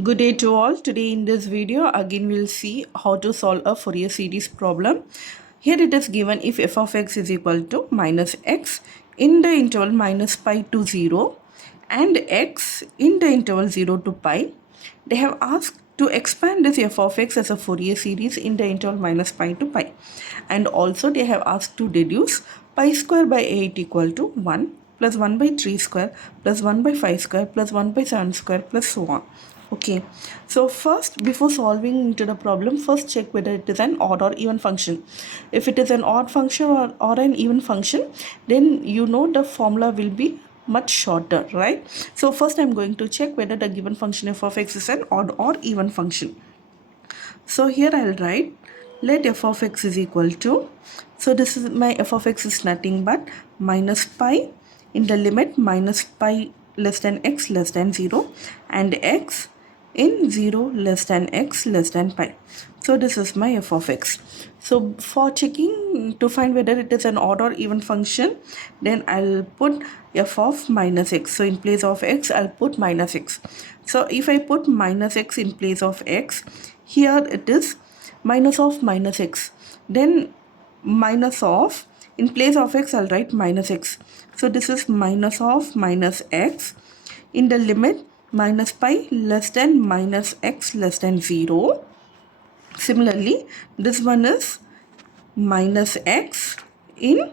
Good day to all. Today in this video again we'll see how to solve a Fourier series problem. Here it is given if f of x is equal to minus x in the interval minus pi to 0 and x in the interval 0 to pi. They have asked to expand this f of x as a Fourier series in the interval minus pi to pi. And also they have asked to deduce pi square by 8 equal to 1 plus 1 by 3 square plus 1 by 5 square plus 1 by 7 square plus so on. Okay, so first before solving into the problem, first check whether it is an odd or even function. If it is an odd function or an even function, then you know the formula will be much shorter, right? So first I'm going to check whether the given function f of x is an odd or even function. So here I'll write let f of x is equal to, so this is my f of x is nothing but minus pi in the limit minus pi less than x less than 0 and x in 0 less than x less than pi. So this is my f of x. So for checking to find whether it is an odd or even function, then I'll put f of minus x. So in place of x, I'll put minus x. So if I put minus x in place of x, here it is minus of minus x. Then minus of, in place of x, I'll write minus x. So this is minus of minus x in the limit minus pi less than minus x less than 0. Similarly, this one is minus x in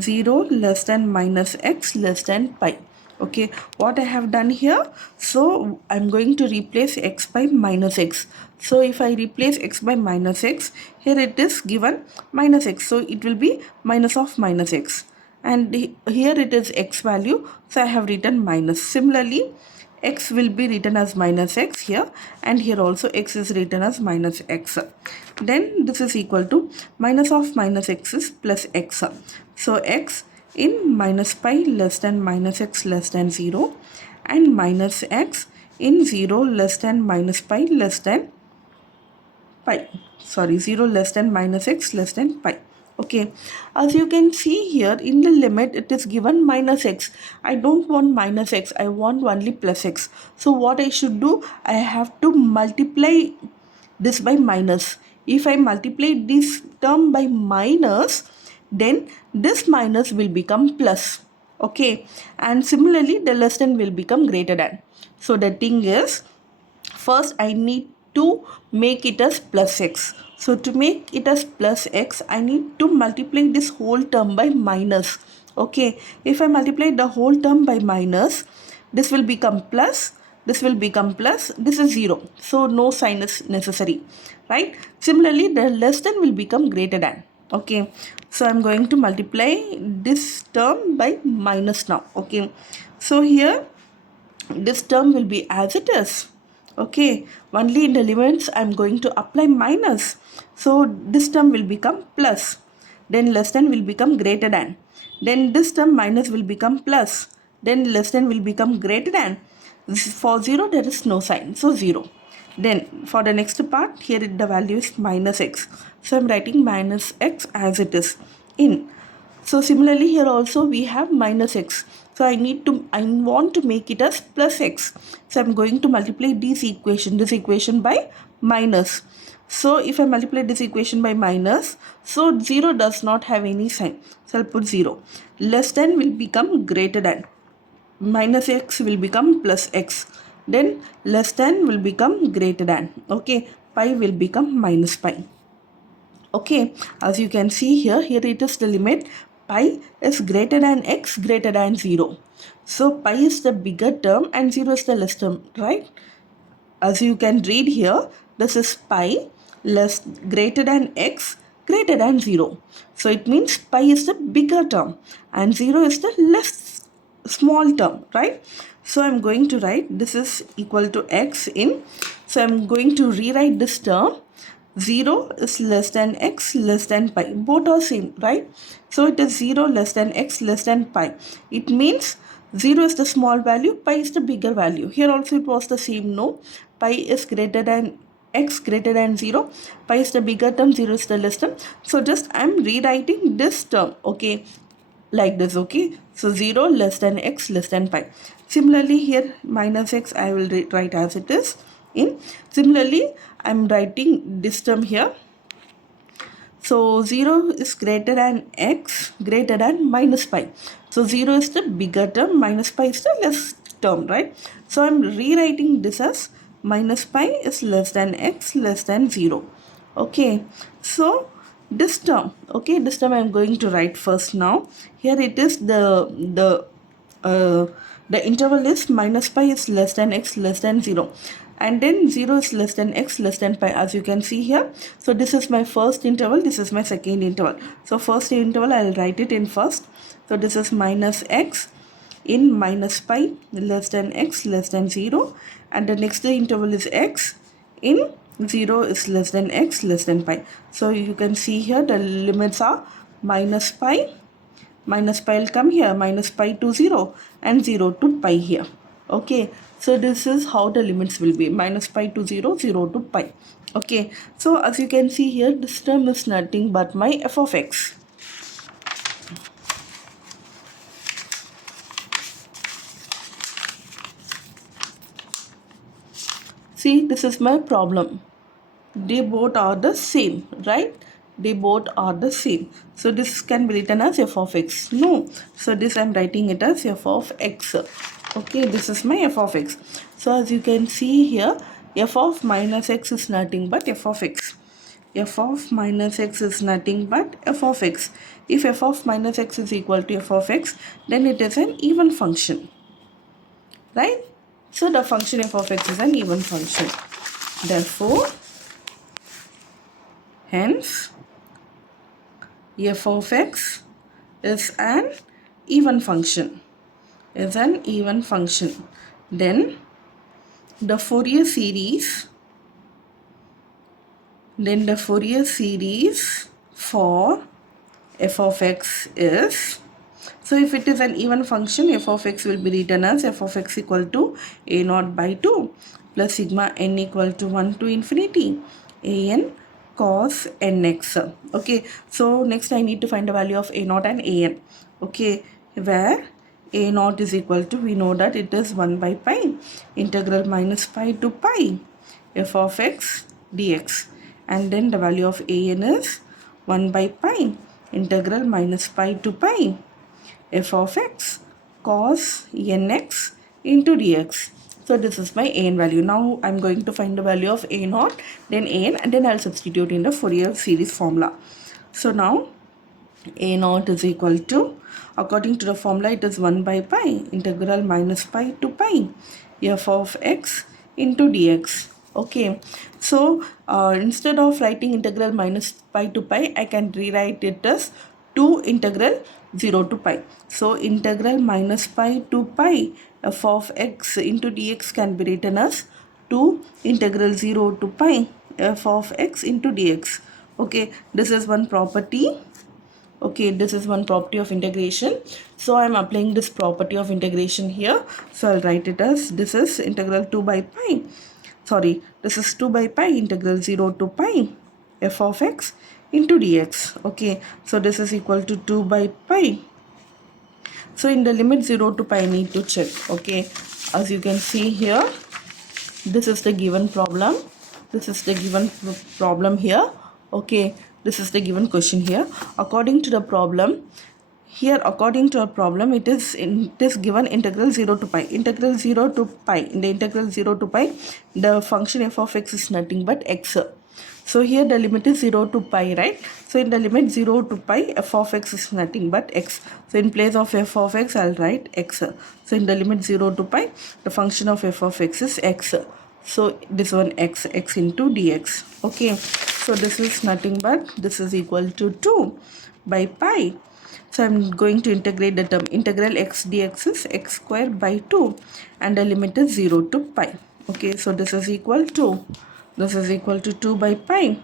0 less than minus x less than pi. Okay, what I have done here, so I'm going to replace x by minus x. So if I replace x by minus x, here it is given minus x, so it will be minus of minus x, and here it is x value, so I have written minus. Similarly, x will be written as minus x here, and here also x is written as minus x. Then this is equal to minus of minus x is plus x. So x in minus pi less than minus x less than 0 and minus x in 0 less than minus pi less than pi. Sorry, 0 less than minus x less than pi. Okay, as you can see here in the limit it is given minus x. I don't want minus x, I want only plus x. So what I should do, I have to multiply this by minus. If I multiply this term by minus, then this minus will become plus. Okay, and similarly the less than will become greater than. So the thing is, first I need to make it as plus x. So to make it as plus x, I need to multiply this whole term by minus. Okay, if I multiply the whole term by minus, this will become plus, this will become plus, this is 0. So no sign is necessary, right? Similarly, the less than will become greater than. Okay, so I'm going to multiply this term by minus now. Okay, so here this term will be as it is. Okay, only in the limits I'm going to apply minus. So this term will become plus. Then less than will become greater than. Then this term minus will become plus. Then less than will become greater than. For 0 there is no sign. So 0. Then for the next part, here the value is minus x. So I'm writing minus x as it is in. So similarly here also we have minus x. So I want to make it as plus x. So I'm going to multiply this equation by minus. So if I multiply this equation by minus, so 0 does not have any sign. So I'll put 0. Less than will become greater than. Minus x will become plus x. Then less than will become greater than. Okay, pi will become minus pi. Okay, as you can see here it is the limit pi is greater than x greater than 0. So pi is the bigger term and 0 is the less term, right? As you can read here, this is pi less greater than x greater than 0. So it means pi is the bigger term and 0 is the less small term, right? So I'm going to write this is equal to x in. So I'm going to rewrite this term. 0 is less than x less than pi. Both are same, right? So it is 0 less than x less than pi. It means 0 is the small value, pi is the bigger value. Here also it was the same, no? Pi is greater than x greater than 0. Pi is the bigger term, 0 is the less term. So just I'm rewriting this term, okay? Like this, okay? So 0 less than x less than pi. Similarly here minus x I will write as it is in. Similarly, I am writing this term here. So 0 is greater than x greater than minus pi. So 0 is the bigger term, minus pi is the less term, right? So I am rewriting this as minus pi is less than x less than 0. Okay, so this term, okay, this term I am going to write first now. Here it is the interval is minus pi is less than x less than 0, and then 0 is less than x less than pi, as you can see here. So this is my first interval, this is my second interval. So first interval I will write it in first. So this is minus x in minus pi less than x less than 0, and the next interval is x in 0 is less than x less than pi. So you can see here the limits are minus pi will come here, minus pi to 0 and 0 to pi here. Okay, so this is how the limits will be, minus pi to 0, 0 to pi. Okay, so as you can see here, this term is nothing but my f of x. See, this is my problem. They both are the same, right? They both are the same. So this can be written as f of x. No, so this I am writing it as f of x. Okay, this is my f of x. So as you can see here, f of minus x is nothing but f of x. F of minus x is nothing but f of x. If f of minus x is equal to f of x, then it is an even function, right? So the function f of x is an even function. Therefore, hence, f of x is an even function. Then the Fourier series for f of x is, so if it is an even function, f of x will be written as f of x equal to a naught by 2 plus sigma n equal to 1 to infinity a n cos nx. Okay, so next I need to find the value of a naught and a n. Okay, where a naught is equal to, we know that it is 1 by pi integral minus pi to pi f of x dx, and then the value of a n is 1 by pi integral minus pi to pi f of x cos nx into dx. So this is my a n value. Now I'm going to find the value of a naught, then a n, and then I'll substitute in the Fourier series formula. So now a naught is equal to, according to the formula, it is 1 by pi integral minus pi to pi f of x into dx. Okay, so instead of writing integral minus pi to pi, I can rewrite it as 2 integral 0 to pi. So integral minus pi to pi f of x into dx can be written as 2 integral 0 to pi f of x into dx. Okay, this is one property. Okay, this is one property of integration. So I am applying this property of integration here. So I'll write it as, this is integral 2 by pi. Sorry, this is 2 by pi integral 0 to pi f of x into dx. Okay, so this is equal to 2 by pi. So in the limit 0 to pi, I need to check. Okay, as you can see here, this is the given problem. This is the given problem here. Okay, this is the given question here. According to the problem, it is given integral 0 to pi. Integral 0 to pi. In the integral 0 to pi, the function f of x is nothing but x. So here the limit is 0 to pi, right? So in the limit 0 to pi, f of x is nothing but x. So in place of f of x, I'll write x. So in the limit 0 to pi, the function of f of x is x. So this one x into dx. Okay, so this is nothing but, this is equal to 2 by pi. So I'm going to integrate the term. Integral x dx is x square by 2, and the limit is 0 to pi. Okay, so this is equal to 2 by pi.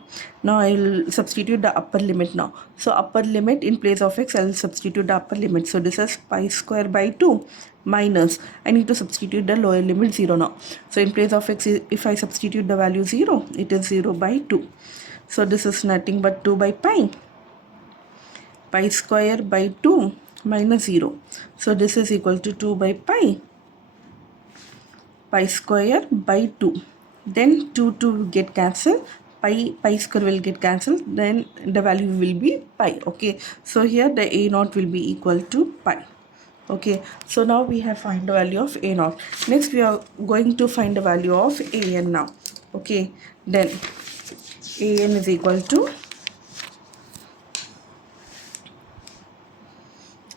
Now I'll substitute the upper limit now. So upper limit, in place of x, I'll substitute the upper limit. So this is pi square by 2 minus, I need to substitute the lower limit 0 now. So in place of x, if I substitute the value 0, it is 0 by 2. So this is nothing but 2 by pi. Pi square by 2 minus 0. So this is equal to 2 by pi. Pi square by 2. then 2 get cancelled, pi square will get cancelled, then the value will be pi. Okay, so here the a naught will be equal to pi. Okay, so now we have find the value of a naught. Next we are going to find the value of an now. Okay, then an is equal to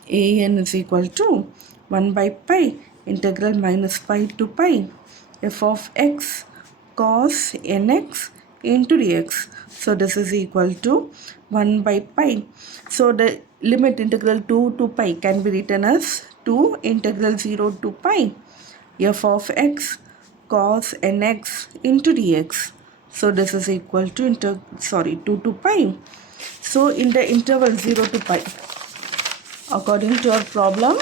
an is equal to 1 by pi integral minus pi to pi f of x cos nx into dx. So this is equal to 1 by pi. So the limit integral 2 to pi can be written as 2 integral 0 to pi f of x cos nx into dx. So this is equal to 2 to pi. So in the interval 0 to pi, according to our problem,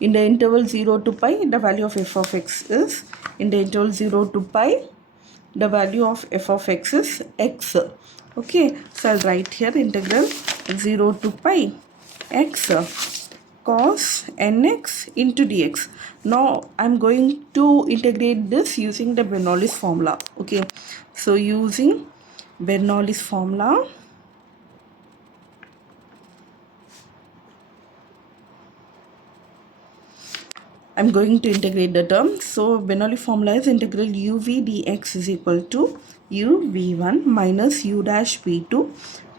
in the interval 0 to pi, the value of f of x is, in the interval 0 to pi, the value of f of x is x. Okay, so I'll write here integral 0 to pi x cos nx into dx. Now I'm going to integrate this using the Bernoulli's formula. Okay, so using Bernoulli's formula, I'm going to integrate the term. So Bernoulli formula is integral uv dx is equal to u v1 minus u dash v2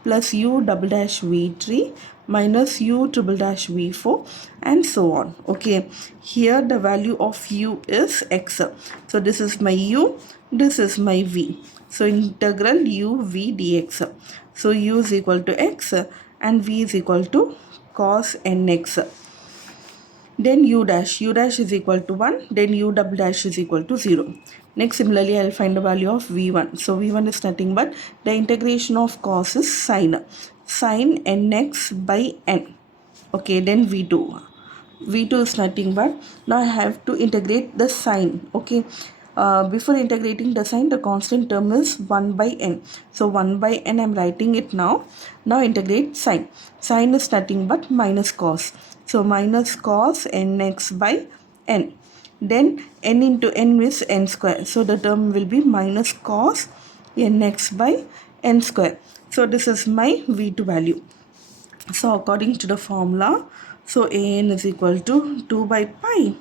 plus u double dash v3 minus u triple dash v4 and so on. Okay, here the value of u is x. So this is my u, this is my v. So integral u v dx. So u is equal to x and v is equal to cos nx. Then u dash is equal to 1, then u double dash is equal to 0. Next, similarly, I'll find the value of v1. So v1 is nothing but the integration of cos is sine nx by n. Okay, then v2. v2 is nothing but, now I have to integrate the sine. Okay, before integrating the sine, the constant term is 1 by n. So 1 by n, I'm writing it now. Now integrate sine. Sine is nothing but minus cos. So minus cos nx by n. Then n into n is n square. So the term will be minus cos nx by n square. So this is my v2 value. So according to the formula, so an is equal to 2 by pi.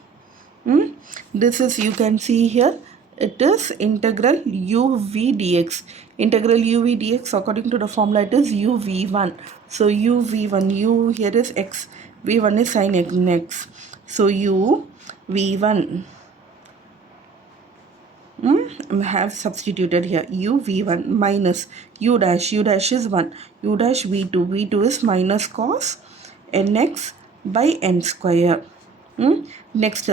This is, you can see here, it is integral uv dx. Integral uv dx, according to the formula, it is uv1. So uv1, u here is x, v1 is sin nx. So uv1, I have substituted here u v1 minus u dash is 1, u dash v2 is minus cos nx by n square. Next,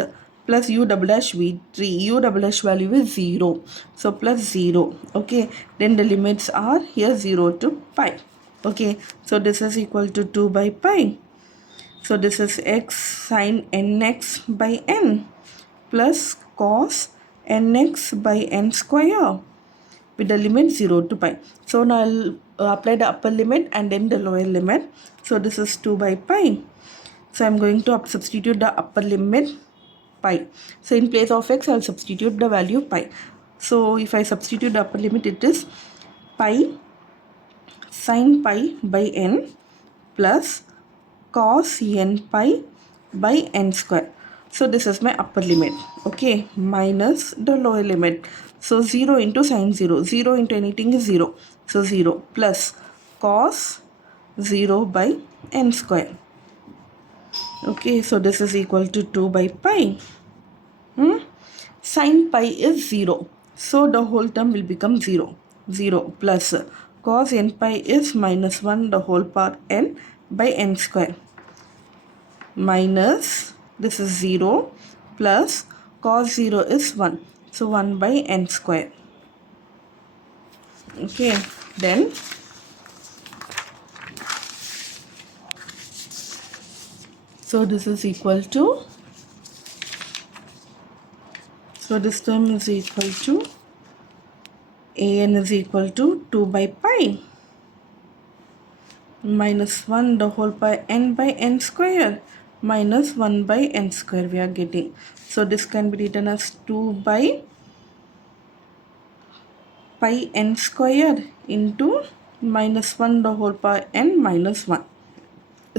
plus u double dash v3, u double dash value is 0, so plus 0. Okay, then the limits are here 0 to pi. Okay, so this is equal to 2 by pi. So this is x sin nx by n plus cos nx by n square with the limit 0 to pi. So now I'll apply the upper limit and then the lower limit. So this is 2 by pi. So I'm going to substitute the upper limit pi. So in place of x, I'll substitute the value pi. So if I substitute the upper limit, it is pi sin pi by n plus cos n pi by n square. So this is my upper limit. Okay, minus the lower limit. So 0 into sin 0. 0 into anything is 0. So 0 plus cos 0 by n square. Okay, so this is equal to 2 by pi. Sin pi is 0. So the whole term will become 0. 0 plus cos n pi is minus 1 the whole power n by n square. Minus, this is 0 plus cos 0 is 1. So 1 by n square. Okay, then so this is equal to, so this term is equal to, an is equal to 2 by pi minus 1 the whole by n square minus 1 by n square we are getting. So this can be written as 2 by pi n square into minus 1 the whole power n minus 1.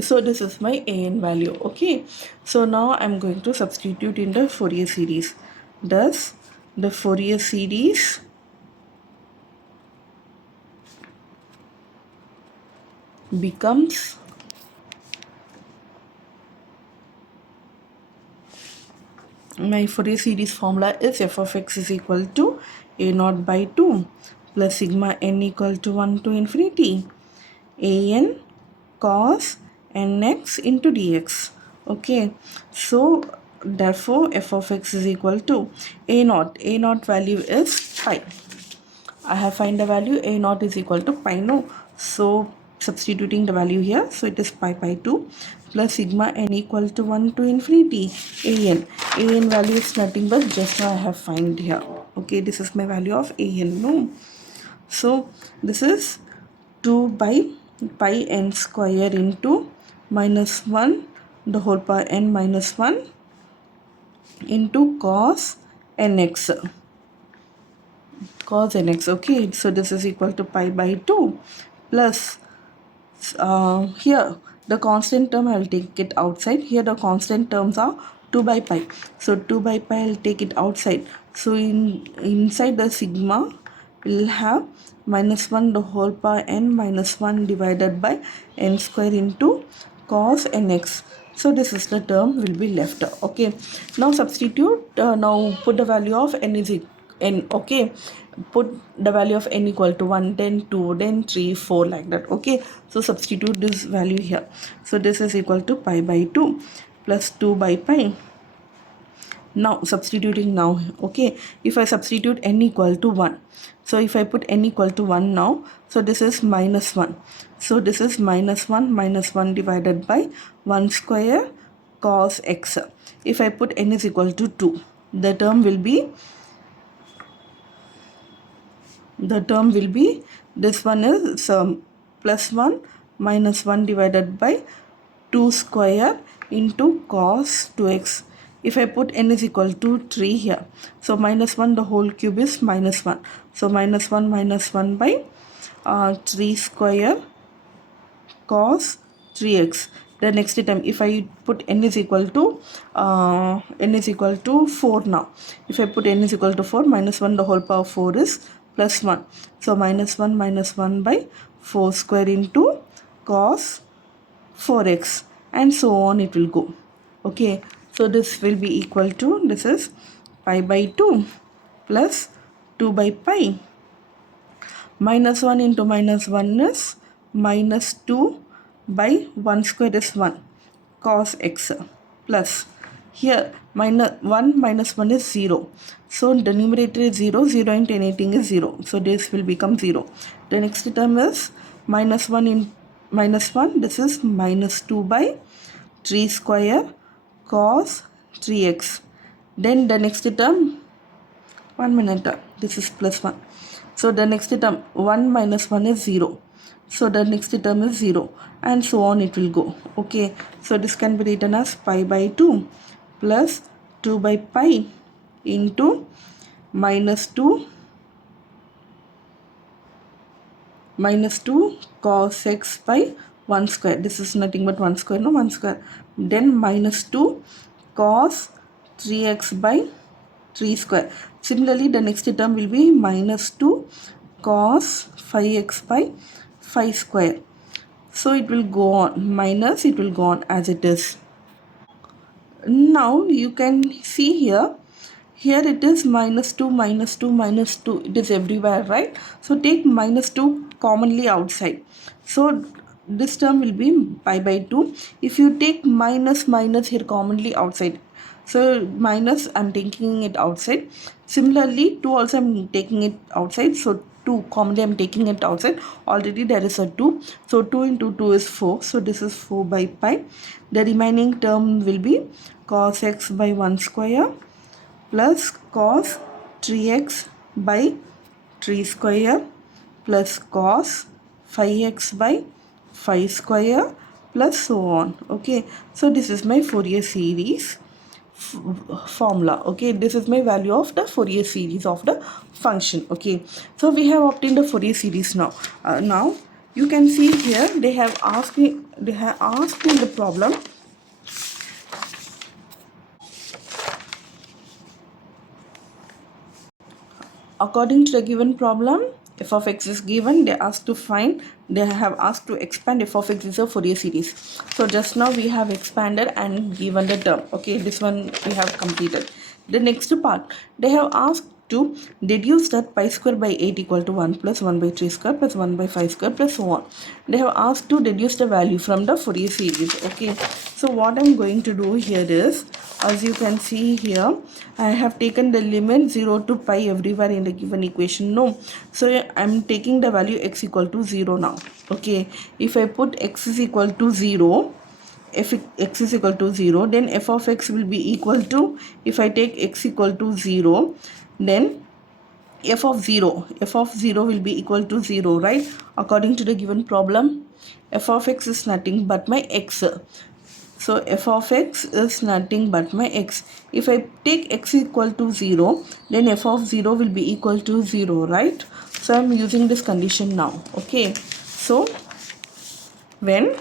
So this is my an value. Okay, so now I'm going to substitute in the Fourier series. Thus the Fourier series becomes my Fourier series formula is f of x is equal to a naught by 2 plus sigma n equal to 1 to infinity an cos nx into dx. Okay, so therefore f of x is equal to a naught value is pi. I have find the value a naught is equal to pi, no, so substituting the value here, so it is pi by 2 plus sigma n equal to 1 to infinity an value is nothing but just now I have find here. Okay, this is my value of an, no, so this is 2 by pi n square into minus 1 the whole power n minus 1 into cos nx. Okay, so this is equal to pi by 2 plus here the constant term I will take it outside. Here the constant terms are 2 by pi, so 2 by pi I'll take it outside. So inside the sigma we'll have minus 1 the whole power n minus 1 divided by n square into cos nx. So this is the term will be left. Okay, now substitute, now put the value of n is n. Okay, put the value of n equal to 1, then 2, then 3, 4, like that. Okay, so substitute this value here. So this is equal to pi by 2 plus 2 by pi. Now substituting now. Okay, if I substitute n equal to 1, so if I put n equal to 1 now, so this is minus 1, so this is minus 1 divided by 1 square cos x. If I put n is equal to 2, the term will be this one is plus 1 minus 1 divided by 2 square into cos 2x. If I put n is equal to 3 here, so minus 1 the whole cube is minus 1, so minus 1 by 3 square cos 3x. The next time if I put n is equal to 4 now. If I put n is equal to 4, minus 1 the whole power 4 is plus 1, so minus 1 by 4 square into cos 4x, and so on it will go. Okay, so this will be equal to, this is pi by 2 plus 2 by pi. Minus 1 into minus 1 is minus 2 by 1 square is 1 cos x plus here minus 1 minus 1 is 0, so the numerator is 0 into anything is 0, so this will become 0. The next term is minus 1 in minus 1, this is minus 2 by 3 square cos 3x. Then the next term, 1 minute, this is plus 1, so the next term 1 minus 1 is 0, so the next term is 0, and so on it will go. Okay, so this can be written as pi by 2 plus 2 by pi into minus 2 cos x by 1 square. This is nothing but 1 square, no, 1 square. Then minus 2 cos 3x by 3 square. Similarly, the next term will be minus 2 cos 5x by 5 square. So it will go on, minus it will go on as it is. Now you can see here it is minus 2, it is everywhere, right? So take minus 2 commonly outside, so this term will be pi by 2. If you take minus here commonly outside, so minus I'm taking it outside. Similarly 2 also I'm taking it outside, so 2 commonly I'm taking it outside. Already there is a 2, so 2 into 2 is 4, so this is 4 by pi. The remaining term will be cos x by 1 square plus cos 3x by 3 square plus cos 5x by 5 square plus so on. Okay, so this is my Fourier series formula. Okay, this is my value of the Fourier series of the function. Okay, so we have obtained the Fourier series now. Now you can see here they have asked me the problem. According to the given problem, f of x is given. They have asked to expand f of x is a Fourier series. So just now we have expanded and given the term. Okay, this one we have completed. The next part, they have asked to deduce that pi square by 8 equal to 1 plus 1 by 3 square plus 1 by 5 square plus so on. They have asked to deduce the value from the Fourier series. Okay, so what I'm going to do here is, as you can see here, I have taken the limit 0 to pi everywhere in the given equation. No, so I'm taking the value x equal to 0 now. Okay, if I put x is equal to 0, if x is equal to 0, then f of x will be equal to, if I take x equal to 0, then f of 0 will be equal to 0, right? According to the given problem, f of x is nothing but my x. So f of x is nothing but my x. If I take x equal to 0, then f of 0 will be equal to 0, right? So I'm using this condition now. Okay, so when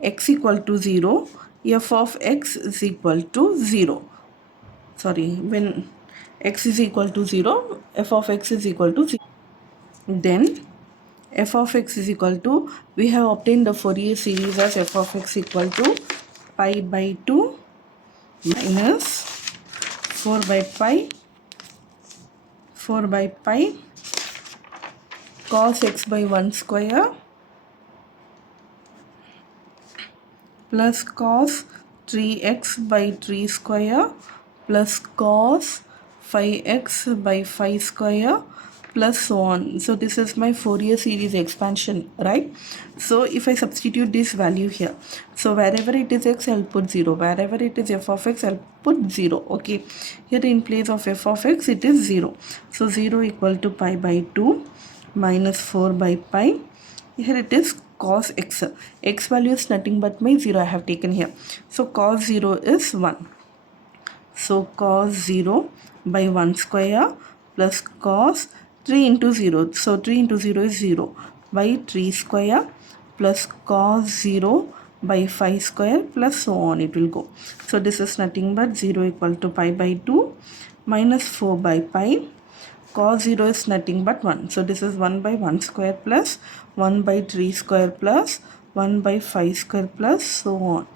x equal to 0, f of x is equal to 0. Sorry, when x is equal to 0, f of x is equal to 0. Then f of x is equal to, we have obtained the Fourier series as f of x equal to pi by 2 minus 4 by pi cos x by 1 square plus cos 3x by 3 square plus cos 5x by 5 square plus so on. So this is my Fourier series expansion, right? So if I substitute this value here, so wherever it is x, I'll put 0. Wherever it is f of x, I'll put 0. Okay, here in place of f of x, it is 0. So 0 equal to pi by 2 minus 4 by pi. Here it is cos x. X value is nothing but my 0 I have taken here. So cos 0 is 1. So cos 0 by 1 square plus cos 3 into 0. So 3 into 0 is 0 by 3 square plus cos 0 by 5 square plus so on it will go. So this is nothing but 0 equal to pi by 2 minus 4 by pi. Cos 0 is nothing but 1. So this is 1 by 1 square plus 1 by 3 square plus 1 by 5 square plus so on.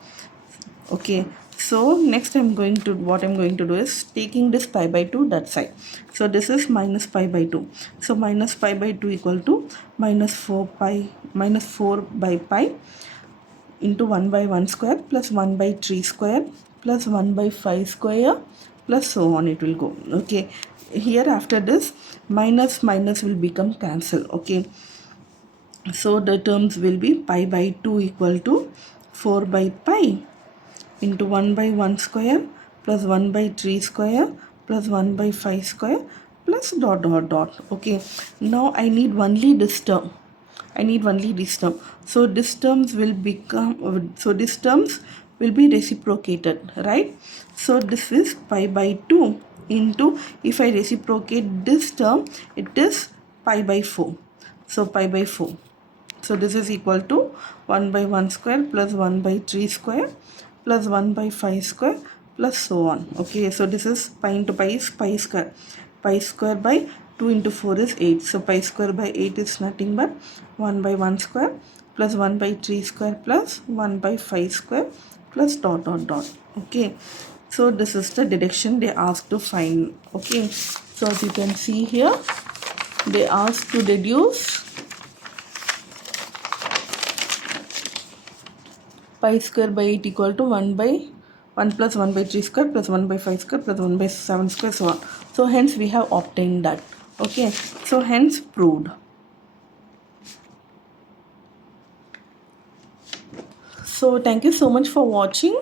Okay, so next what I'm going to do is taking this pi by 2 that side. So this is minus pi by 2. So minus pi by 2 equal to minus 4 by pi into 1 by 1 square plus 1 by 3 square plus 1 by 5 square plus so on it will go. Okay, here after this minus will become cancel. Okay, so the terms will be pi by 2 equal to 4 by pi into 1 by 1 square plus 1 by 3 square plus 1 by 5 square plus dot dot dot. Okay, now I need only this term. So this terms will become, so this terms will be reciprocated, right? So this is pi by 2 into, if I reciprocate this term, it is pi by 4. So pi by 4. So this is equal to 1 by 1 square plus 1 by 3 square plus 1 by 5 square plus so on. Okay, so this is pi into pi is pi square. Pi square by 2 into 4 is 8. So pi square by 8 is nothing but 1 by 1 square plus 1 by 3 square plus 1 by 5 square plus dot dot dot. Okay, so this is the deduction they asked to find. Okay, so as you can see here, they asked to deduce pi square by 8 equal to 1 by 1 plus 1 by 3 square plus 1 by 5 square plus 1 by 7 square so on. So hence we have obtained that. Okay, so hence proved. So thank you so much for watching.